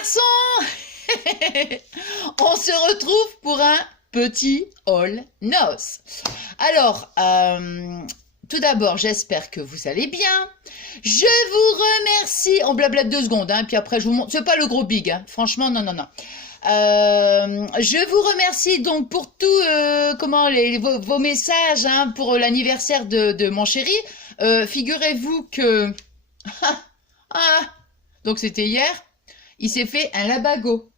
garçons. On se retrouve pour un petit haul noce. Alors, tout d'abord, j'espère que vous allez bien. Je vous remercie. On blablate 2 secondes, hein, puis après je vous montre. C'est pas le gros big, hein. Franchement, non, non, non. Je vous remercie donc pour tout, vos messages, hein, pour l'anniversaire de mon chéri. Figurez-vous que ah, donc c'était hier. Il s'est fait un labago.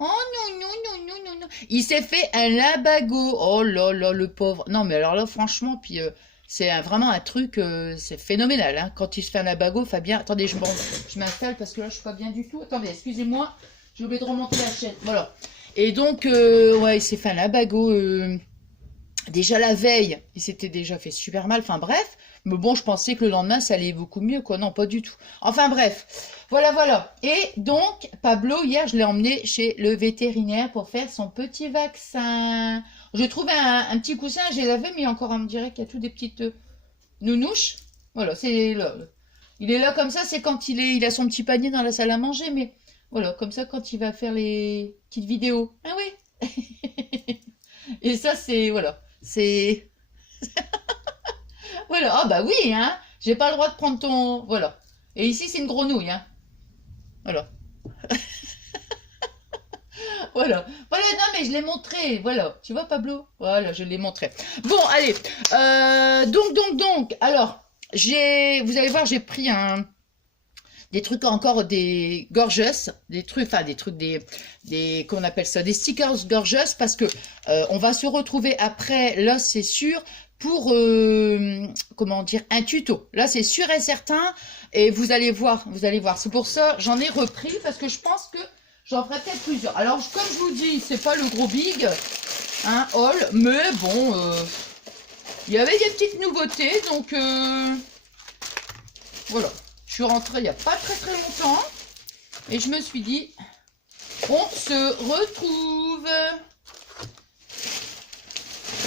Oh non, non, non, non, non, non. Il s'est fait un labago. Oh là là, le pauvre. Non, mais alors là, franchement, puis c'est vraiment un truc, c'est phénoménal. Hein. Quand il se fait un labago, Fabien. Attendez, je m'installe parce que là, je suis pas bien du tout. Attendez, excusez-moi. J'ai oublié de remonter la chaîne. Voilà. Et donc, ouais, il s'est fait un labago. Déjà la veille, il s'était déjà fait super mal. Enfin bref. Mais bon, je pensais que le lendemain, ça allait beaucoup mieux, quoi. Non, pas du tout. Enfin bref. Voilà, voilà. Et donc, Pablo, hier, je l'ai emmené chez le vétérinaire pour faire son petit vaccin. J'ai trouvé un petit coussin, j'ai lavé, mais encore, on me dirait qu'il y a tout des petites nounouches. Voilà, c'est là. Il est là comme ça, c'est quand il a son petit panier dans la salle à manger, mais voilà, comme ça, quand il va faire les petites vidéos. Ah oui. Et ça, c'est, voilà, c'est... Voilà, ah bah oui, hein. J'ai pas le droit de prendre ton... Voilà. Et ici, c'est une grenouille, hein. Voilà. Voilà. Voilà, non, mais je l'ai montré. Voilà. Tu vois, Pablo? Voilà, je l'ai montré. Bon, allez. Donc. Alors, vous allez voir, j'ai pris des trucs encore, des gorgeous, des trucs, enfin, qu'on appelle ça, des stickers gorgeous, parce que on va se retrouver après, là, c'est sûr, pour, comment dire, un tuto. Là, c'est sûr et certain, et vous allez voir. C'est pour ça, j'en ai repris, parce que je pense que j'en ferai peut-être plusieurs. Alors, comme je vous dis, c'est pas le gros big, hein, haul, mais bon, il y avait des petites nouveautés, donc, voilà. Je suis rentrée il n'y a pas très longtemps, et je me suis dit, on se retrouve.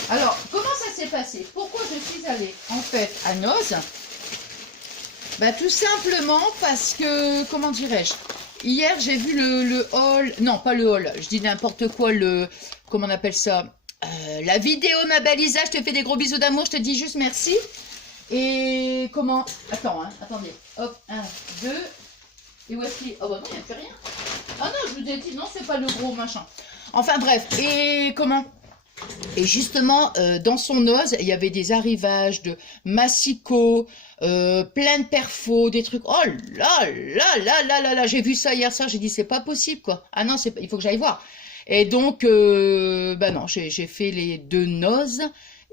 Alors, comment ça s'est passé? Pourquoi je suis allée, en fait, à Noz? Bah, tout simplement parce que, comment dirais-je, hier, j'ai vu le haul, non, pas le haul, je dis n'importe quoi, comment on appelle ça, la vidéo, ma belle Isa, je te fais des gros bisous d'amour, je te dis juste merci. Et comment, attends, hein, attendez, hop, 1, 2, et où est-ce qu'il... Oh bah non, il n'y a plus rien. Ah non, je vous ai dit, non, c'est pas le gros machin. Enfin bref, et comment? Et justement, dans son ose, il y avait des arrivages de massicot, plein de perfos, des trucs. Oh là là là là là là, j'ai vu ça hier soir, j'ai dit c'est pas possible quoi. Ah non, il faut que j'aille voir. Et donc, bah non, j'ai fait les 2 noses.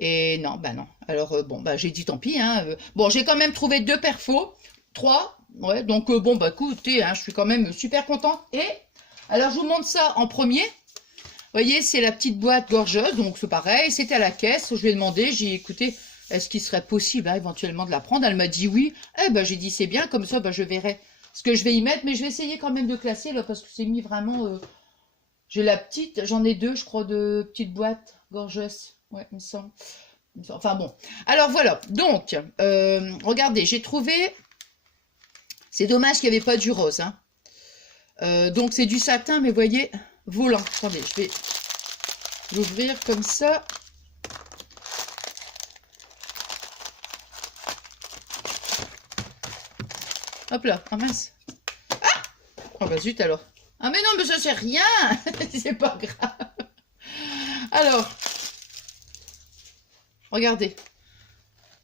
Et non, bah non. Alors, bon, bah j'ai dit tant pis. Hein. Bon, j'ai quand même trouvé 2 perfos. 3. Ouais, donc bon, bah écoutez, hein, je suis quand même super contente. Et alors, je vous montre ça en premier. Vous voyez, c'est la petite boîte gorgeuse, donc c'est pareil, c'était à la caisse, je lui ai demandé, j'ai écouté, est-ce qu'il serait possible hein, éventuellement de la prendre? Elle m'a dit oui, eh ben j'ai dit c'est bien, comme ça ben, je verrai ce que je vais y mettre, mais je vais essayer quand même de classer là, parce que c'est mis vraiment, j'ai la petite, j'en ai 2 je crois de petites boîtes gorgeuse, ouais il me semble, enfin bon, alors voilà, donc, regardez, j'ai trouvé, c'est dommage qu'il n'y avait pas du rose, hein. Donc c'est du satin, mais vous voyez, volant. Attendez, je vais l'ouvrir comme ça. Hop là, ah mince. Ah oh bah zut alors. Ah mais non, mais ça c'est rien. C'est pas grave. Alors, regardez.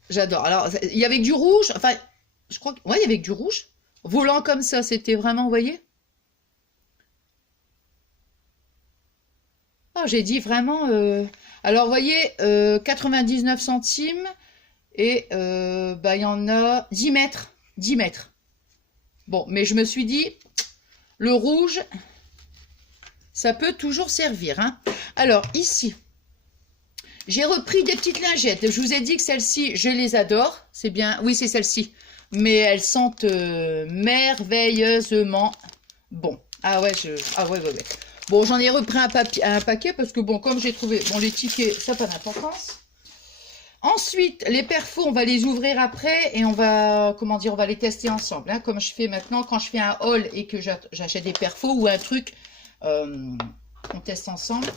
J'adore. Alors, il y avait du rouge. Enfin, je crois que... Ouais, il y avait du rouge. Volant comme ça, c'était vraiment, vous voyez? Oh, j'ai dit vraiment... Alors, vous voyez, 99 centimes. Et bah, il y en a 10 mètres. 10 mètres. Bon, mais je me suis dit, le rouge, ça peut toujours servir. Hein. Alors, ici, j'ai repris des petites lingettes. Je vous ai dit que celles-ci, je les adore. C'est bien. Oui, c'est celles-ci. Mais elles sentent merveilleusement bon. Ah ouais, ah ouais. Bon, j'en ai repris un paquet parce que bon, comme j'ai trouvé, bon, les tickets, ça n'a pas d'importance. Ensuite, les perfos, on va les ouvrir après et on va, comment dire, on va les tester ensemble. Hein, comme je fais maintenant quand je fais un haul et que j'achète des perfos ou un truc, on teste ensemble.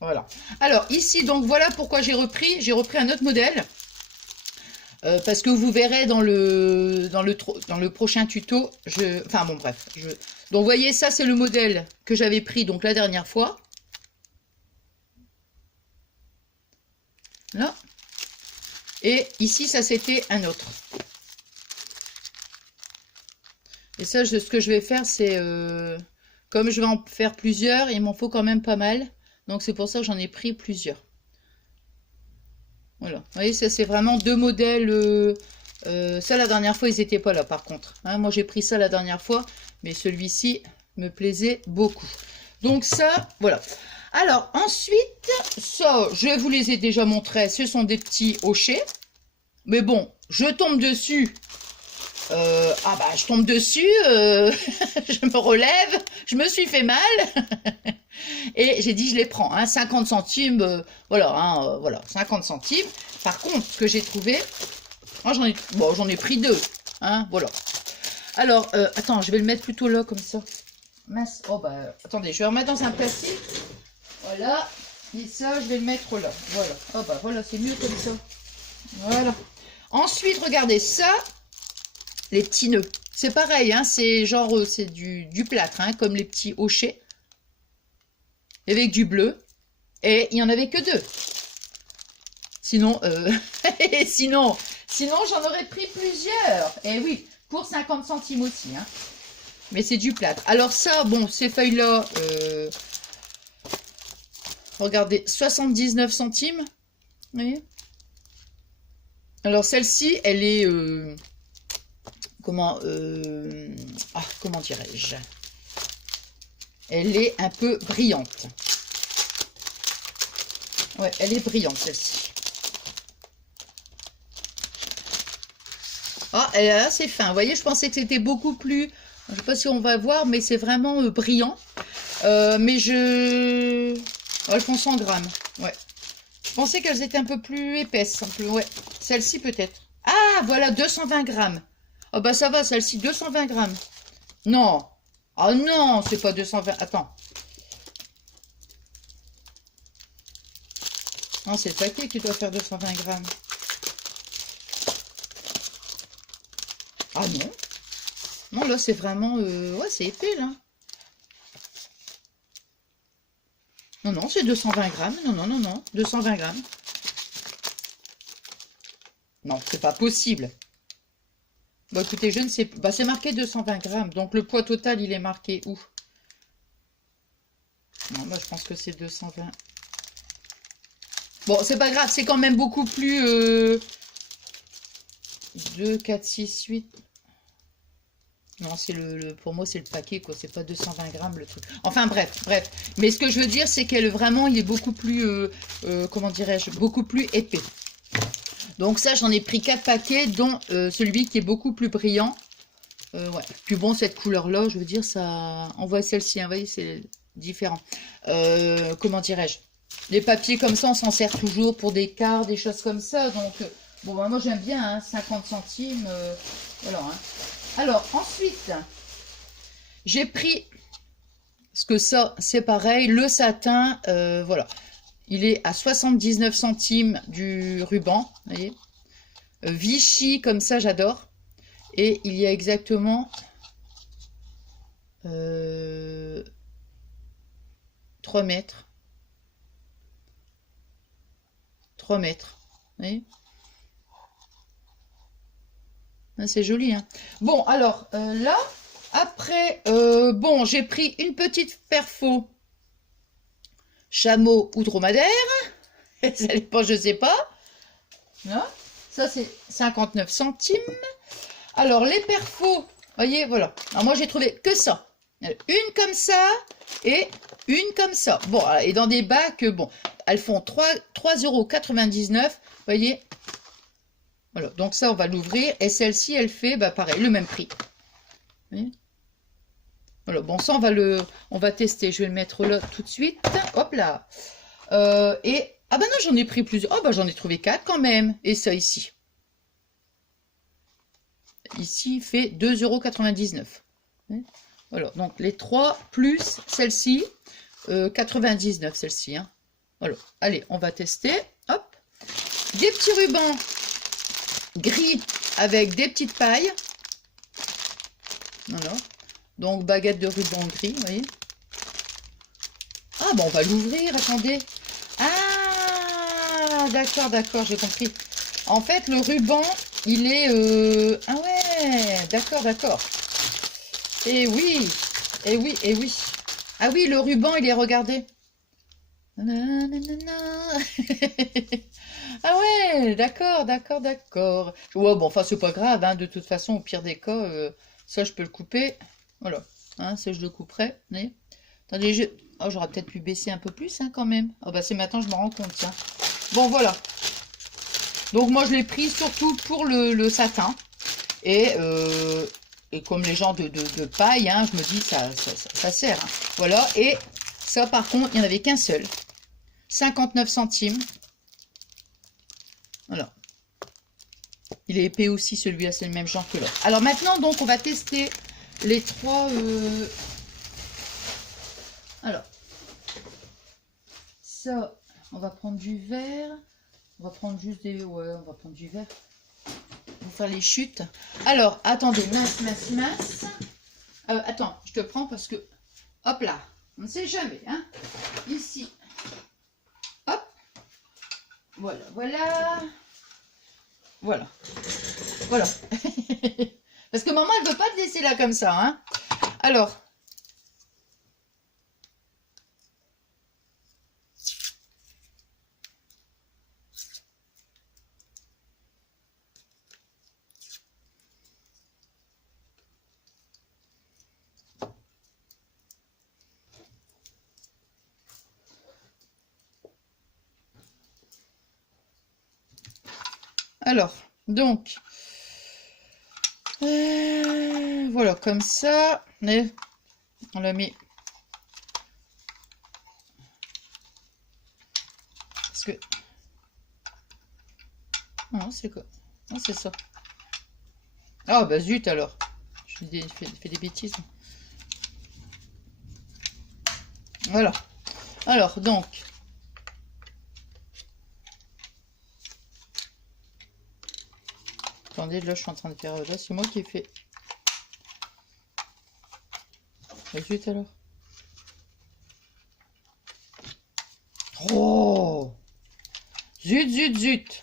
Voilà. Alors ici, donc voilà pourquoi j'ai repris un autre modèle. Parce que vous verrez dans le prochain tuto, enfin bon bref. Donc vous voyez, ça c'est le modèle que j'avais pris donc la dernière fois. Là. Et ici, ça c'était un autre. Et ça, ce que je vais faire, c'est... comme je vais en faire plusieurs, il m'en faut quand même pas mal. Donc c'est pour ça que j'en ai pris plusieurs. Voilà. Vous voyez, ça c'est vraiment deux modèles. Ça, la dernière fois, ils n'étaient pas là par contre. Hein, moi, j'ai pris ça la dernière fois. Mais celui-ci me plaisait beaucoup. Donc ça, voilà. Alors, ensuite, ça, je vous les ai déjà montrés. Ce sont des petits hochets. Mais bon, je tombe dessus. Je tombe dessus. Je me relève. Je me suis fait mal. Et j'ai dit, je les prends. Hein, 50 centimes. Voilà, 50 centimes. Par contre, ce que j'ai trouvé... Moi, j'en ai pris deux. Hein, voilà. Alors, attends, je vais le mettre plutôt là, comme ça. Mince. Oh, bah, attendez, je vais remettre dans un plastique. Voilà. Et ça, je vais le mettre là. Voilà. Oh, bah, voilà, c'est mieux comme ça. Voilà. Ensuite, regardez ça. Les petits nœuds. C'est pareil, hein. C'est genre, c'est du plâtre, hein, comme les petits hochets. Avec du bleu. Et il n'y en avait que deux. Sinon, sinon j'en aurais pris plusieurs. Et oui, pour 50 centimes aussi. Hein. Mais c'est du plâtre. Alors ça, bon, ces feuilles-là, regardez, 79 centimes. Vous voyez? Alors celle-ci, elle est... comment dirais-je? Elle est un peu brillante. Ouais, elle est brillante, celle-ci. Ah, elle est assez fin. Vous voyez, je pensais que c'était beaucoup plus... Je ne sais pas si on va voir, mais c'est vraiment brillant. Mais elles font 100 grammes. Ouais. Je pensais qu'elles étaient un peu plus épaisses. Ouais. Celle-ci peut-être. Ah, voilà, 220 grammes. Oh, bah ça va, celle-ci, 220 grammes. Non. Ah non, c'est pas 220. Attends. Non, c'est le paquet qui doit faire 220 grammes. Ah non. Non, là, c'est vraiment... ouais, c'est épais, là. Non, non, c'est 220 grammes. Non, non, non, non. 220 grammes. Non, c'est pas possible. Bon, écoutez, je ne sais pas. Bah, c'est marqué 220 grammes. Donc, le poids total, il est marqué où? Non, bah, je pense que c'est 220. Bon, c'est pas grave. C'est quand même beaucoup plus... 2, 4, 6, 8... Non, c'est pour moi, c'est le paquet, quoi. C'est pas 220 grammes, le truc. Enfin, bref. Mais ce que je veux dire, c'est qu'elle, vraiment, il est beaucoup plus, comment dirais-je, beaucoup plus épais. Donc ça, j'en ai pris 4 paquets, dont celui qui est beaucoup plus brillant. Ouais. Puis bon, cette couleur-là, je veux dire, ça... On voit celle-ci, hein, vous voyez, c'est différent. Comment dirais-je? Les papiers comme ça, on s'en sert toujours pour des cartes, des choses comme ça. Donc, bon, bah, moi, j'aime bien, hein, 50 centimes. Voilà, hein. Alors, ensuite, j'ai pris, parce que ça, c'est pareil, le satin, voilà. Il est à 79 centimes du ruban, vous voyez. Vichy, comme ça, j'adore. Et il y a exactement 3 mètres. 3 mètres, vous voyez. C'est joli, hein. Bon, alors, là, après, bon, j'ai pris une petite perfo chameau ou dromadaire. Ça dépend, je sais pas. Là, ça, c'est 59 centimes. Alors, les perfos, voyez, voilà. Alors, moi, j'ai trouvé que ça. Une comme ça et une comme ça. Bon, et dans des bacs, bon, elles font 3,99 €. Vous voyez. Voilà, donc ça, on va l'ouvrir. Et celle-ci, elle fait, bah, pareil, le même prix. Voilà, bon, ça, on va tester. Je vais le mettre là tout de suite. Hop là. Et Ah bah non, j'en ai pris plusieurs. Oh bah j'en ai trouvé 4 quand même. Et ça ici. Ici, il fait 2,99 €. Voilà, donc les 3 plus celle-ci, 99 celle-ci. Hein. Voilà, allez, on va tester. Hop, des petits rubans gris avec des petites pailles. Voilà, donc baguette de ruban gris, vous voyez. Ah, bon, on va l'ouvrir, attendez. Ah, d'accord, d'accord, j'ai compris. En fait, le ruban, il est... Ah ouais, d'accord, d'accord. Et oui, et oui, et oui. Ah oui, le ruban, il est, regardez. Ah ouais, d'accord, d'accord, d'accord. Ouais, bon, enfin, c'est pas grave, hein, de toute façon, au pire des cas, ça, je peux le couper. Voilà, hein, ça, je le couperai. Vous voyez. Attendez, oh, j'aurais peut-être pu baisser un peu plus, hein, quand même. Oh, bah, c'est maintenant, je me rends compte, tiens. Bon, voilà. Donc, moi, je l'ai pris surtout pour le satin. Et comme les gens de paille, hein, je me dis, ça sert. Hein. Voilà, et ça, par contre, il n'y en avait qu'un seul. 59 centimes. Voilà. Il est épais aussi, celui-là, c'est le même genre que l'autre. Alors maintenant, donc, on va tester les trois... Alors, ça, on va prendre du verre. On va prendre juste des... Ouais, on va prendre du verre. On va faire les chutes. Alors, attendez, mince, mince, mince. Attends, je te prends parce que... Hop là, on ne sait jamais, hein. Ici. Hop. Voilà, voilà. Voilà. Voilà. Parce que maman, elle ne veut pas te laisser là comme ça, hein. Alors. Alors, donc, voilà, comme ça, on l'a mis. Parce que... Non, c'est quoi? Non, c'est ça. Ah, bah zut alors. Je fais des bêtises. Voilà. Alors, donc... Attendez, là, je suis en train de faire... Là, c'est moi qui ai fait... Ah, zut, alors. Oh! Zut, zut, zut!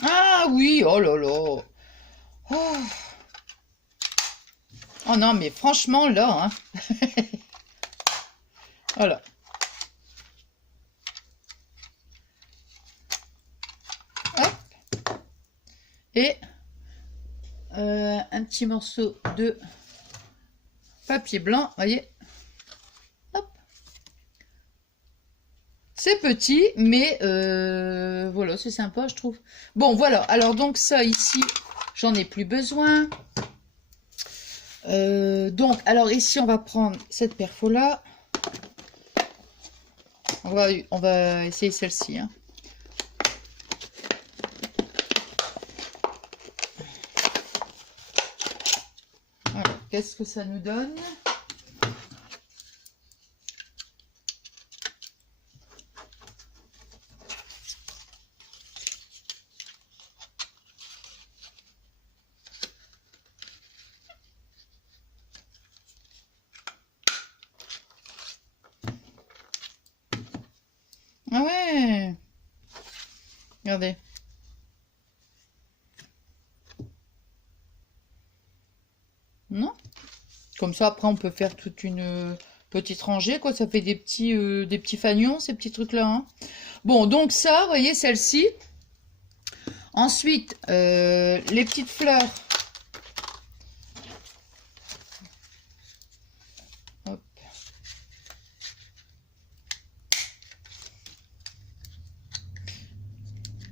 Ah oui! Oh là là! Oh, oh non, mais franchement, là... Hein. Voilà. Hop. Et... un petit morceau de papier blanc, voyez. Hop. C'est petit, mais voilà, c'est sympa, je trouve. Bon, voilà. Alors, donc, ça, ici, j'en ai plus besoin. Donc, alors, ici, on va prendre cette perfo-là. On va essayer celle-ci, hein. Alors, qu'est-ce que ça nous donne? Ah ouais! Regardez. Non? Comme ça, après, on peut faire toute une petite rangée, quoi. Ça fait des petits fanions, ces petits trucs-là, hein. Bon, donc ça, vous voyez, celle-ci. Ensuite, les petites fleurs. Hop.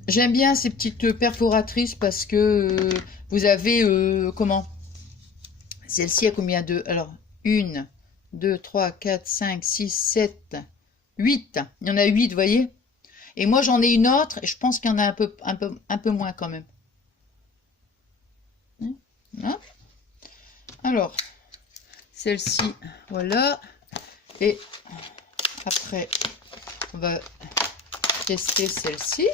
J'aime bien ces petites perforatrices parce que vous avez, comment? Celle-ci a combien de... Alors, 1, 2, 3, 4, 5, 6, 7, 8. Il y en a 8, vous voyez. Et moi, j'en ai une autre, et je pense qu'il y en a un peu moins quand même. Hein? Alors, celle-ci, voilà. Et après, on va tester celle-ci.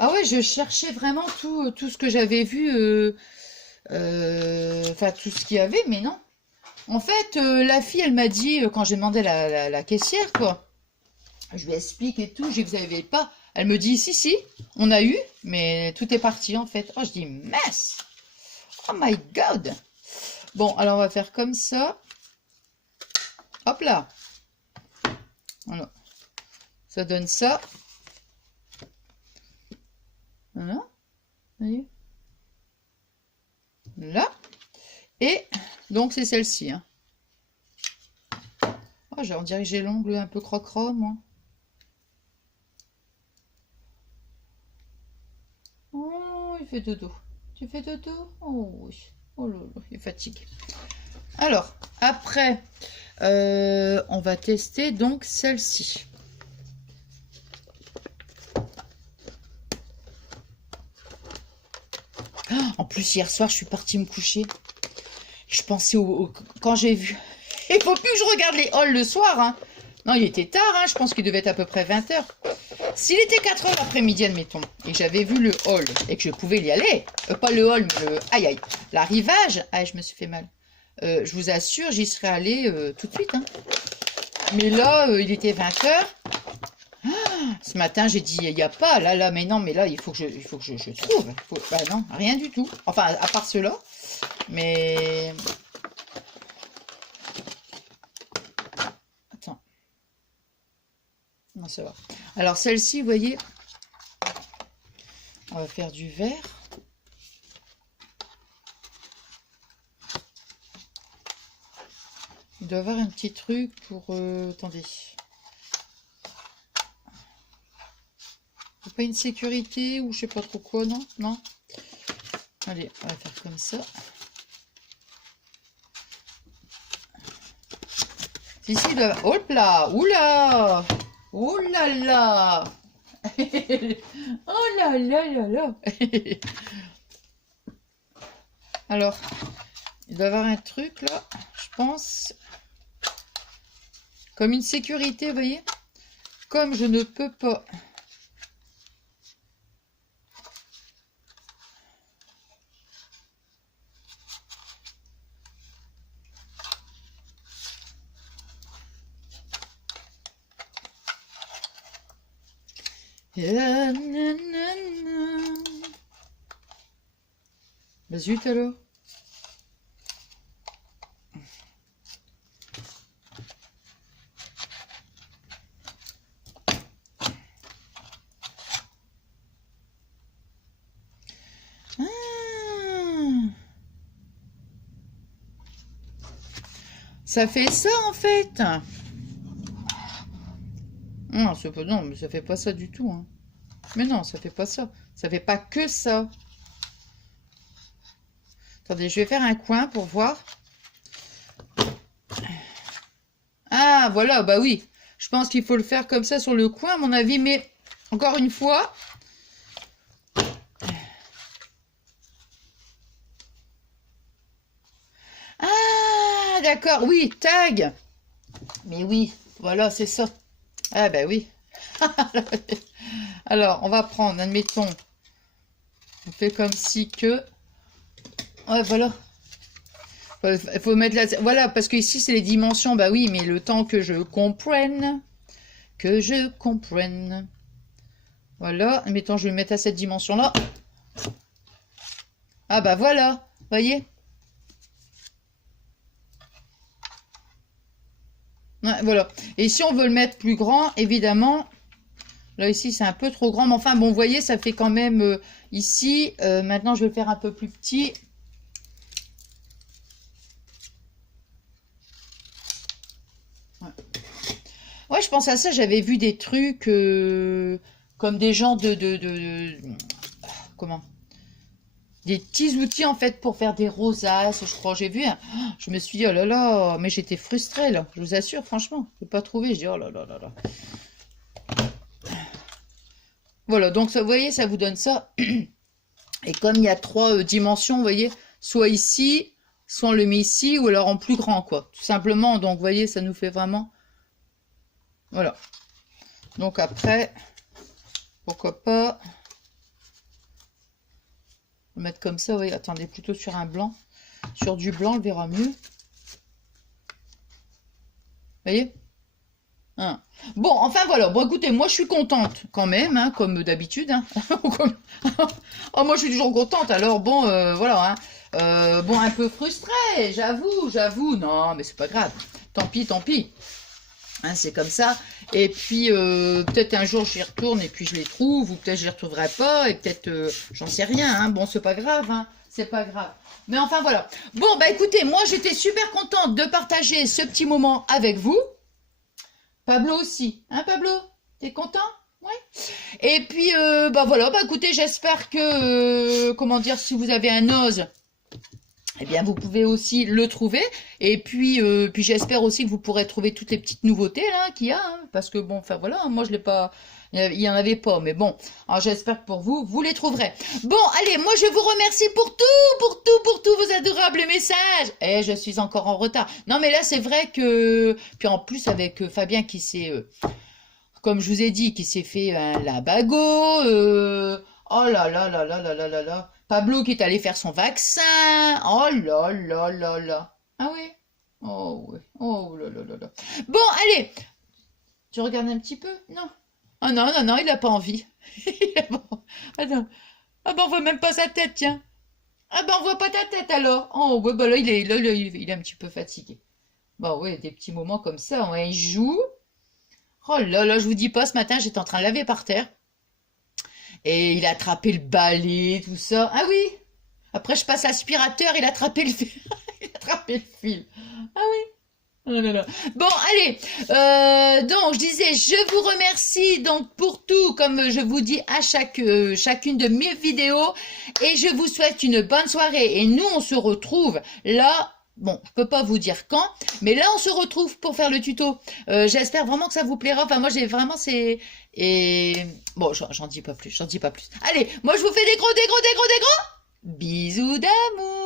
Ah ouais, je cherchais vraiment tout ce que j'avais vu, enfin tout ce qu'il y avait, mais non. En fait, la fille, elle m'a dit, quand j'ai demandé la caissière, quoi, je lui explique et tout, j'ai dit, vous n'avez pas. Elle me dit, si, on a eu, mais tout est parti, en fait. Oh, je dis, mince! Oh my God! Bon, alors on va faire comme ça. Hop là! Voilà. Ça donne ça. Voilà. Vous voyez? Là. Et donc, c'est celle-ci. Hein. Oh, on dirait que j'ai l'ongle un peu crocra, moi. Oh, il fait dodo. Tu fais dodo? Oh oui. Oh là là, il est fatigué. Alors, après, on va tester donc celle-ci. En plus, hier soir, je suis partie me coucher. Je pensais quand j'ai vu... Il faut plus que je regarde les hauls le soir. Hein. Non, il était tard. Hein. Je pense qu'il devait être à peu près 20 h. S'il était 4 h l'après-midi, admettons, et que j'avais vu le hall, et que je pouvais y aller, pas le hall, mais le... Aïe, aïe. L'arrivage... Aïe, je me suis fait mal. Je vous assure, j'y serais allée tout de suite. Hein. Mais là, il était 20 h. Ce matin, j'ai dit, il n'y a pas, là, mais non, mais là, il faut que je trouve. Bah non, rien du tout. Enfin, à part cela. Mais... Attends. Non, ça va. Alors, celle-ci, vous voyez, on va faire du vert. Il doit y avoir un petit truc pour... attendez. Pas une sécurité ou je sais pas trop quoi, non? Non. Allez, on va faire comme ça. Ici, il doit... Hop là! Oula! Oh là là! Oh là là là là! Alors, il doit y avoir un truc là, je pense. Comme une sécurité, vous voyez? Comme je ne peux pas... Bah zut alors. Ça fait ça en fait. Non, c'est pas, non, mais ça fait pas ça du tout. Hein. Mais non, ça fait pas ça. Ça fait pas que ça. Attendez, je vais faire un coin pour voir. Ah, voilà, bah oui. Je pense qu'il faut le faire comme ça sur le coin, à mon avis. Mais, encore une fois... Ah, d'accord, oui, tag. Mais oui, voilà, c'est ça. Ah, bah oui. Alors, on va prendre, admettons, on fait comme si que... Ouais, voilà. Il faut mettre la... Voilà, parce que ici, c'est les dimensions. Bah oui, mais le temps que je comprenne. Que je comprenne. Voilà. Admettons, je vais mettre à cette dimension-là. Ah bah voilà. Voyez? Ouais, voilà. Et si on veut le mettre plus grand, évidemment... Là, ici, c'est un peu trop grand. Mais enfin, bon, vous voyez, ça fait quand même... ici, maintenant, je vais le faire un peu plus petit. Ouais, je pense à ça. J'avais vu des trucs comme des gens comment? des petits outils en fait pour faire des rosaces, je crois. J'ai vu, hein. Je me suis dit, oh là là, mais j'étais frustrée là, je vous assure, franchement. Je n'ai pas trouvé, je dis, oh là là là là. Voilà, donc ça, vous voyez, ça vous donne ça. Et comme il y a 3 dimensions, vous voyez, soit ici, soit on le met ici, ou alors en plus grand, quoi. Tout simplement, donc vous voyez, ça nous fait vraiment... Voilà. Donc après, pourquoi pas le mettre comme ça, vous voyez, attendez, plutôt sur un blanc. Sur du blanc, on le verra mieux. Vous voyez? Hein. Bon, enfin voilà, bon écoutez, moi je suis contente quand même, hein, comme d'habitude. Hein. Oh, moi je suis toujours contente, alors bon, voilà. Hein. Bon, un peu frustrée, j'avoue. Non, mais c'est pas grave. Tant pis. Hein, c'est comme ça. Et puis, peut-être un jour j'y retourne et puis je les trouve, ou peut-être je les retrouverai pas, et peut-être, j'en sais rien. Hein. Bon, c'est pas grave, hein. C'est pas grave. Mais enfin voilà. Bon, bah écoutez, moi j'étais super contente de partager ce petit moment avec vous. Pablo aussi, hein Pablo? T'es content? Ouais. Et puis, bah voilà, bah écoutez, j'espère que, comment dire, si vous avez un ose, eh bien, vous pouvez aussi le trouver. Et puis, puis j'espère aussi que vous pourrez trouver toutes les petites nouveautés là qu'il y a, hein, parce que bon, enfin voilà, moi je l'ai pas, il y en avait pas, mais bon, alors j'espère que pour vous, vous les trouverez. Bon, allez, moi je vous remercie pour tous vos adorables messages. Et je suis encore en retard. Non, mais là c'est vrai que, puis en plus avec Fabien qui s'est, comme je vous ai dit, qui s'est fait un labago. Oh là là là là là là là là. Pablo qui est allé faire son vaccin. Oh là là là là. Ah oui? Oh oui. Oh là là là là. Bon, allez. Tu regardes un petit peu? Non. Ah non, non, non, il n'a pas envie. Attends. Ah ben on voit même pas sa tête, tiens. Ah ben on voit pas ta tête alors. Oh ouais, bah là il est un petit peu fatigué. Bon oui, des petits moments comme ça, ouais, il joue. Oh là là, je vous dis pas, ce matin j'étais en train de laver par terre. Et il a attrapé le balai, tout ça. Ah oui. Après je passe l'aspirateur, il a attrapé le fil. Il a attrapé le fil. Ah oui. Oh là là. Bon, allez, donc je disais, je vous remercie donc pour tout, comme je vous dis à chacune de mes vidéos, et je vous souhaite une bonne soirée. Et nous, on se retrouve là, bon, je peux pas vous dire quand, mais là, on se retrouve pour faire le tuto. J'espère vraiment que ça vous plaira. Enfin, moi, j'ai vraiment, c'est... Et bon, j'en dis pas plus, Allez, moi, je vous fais des gros bisous d'amour.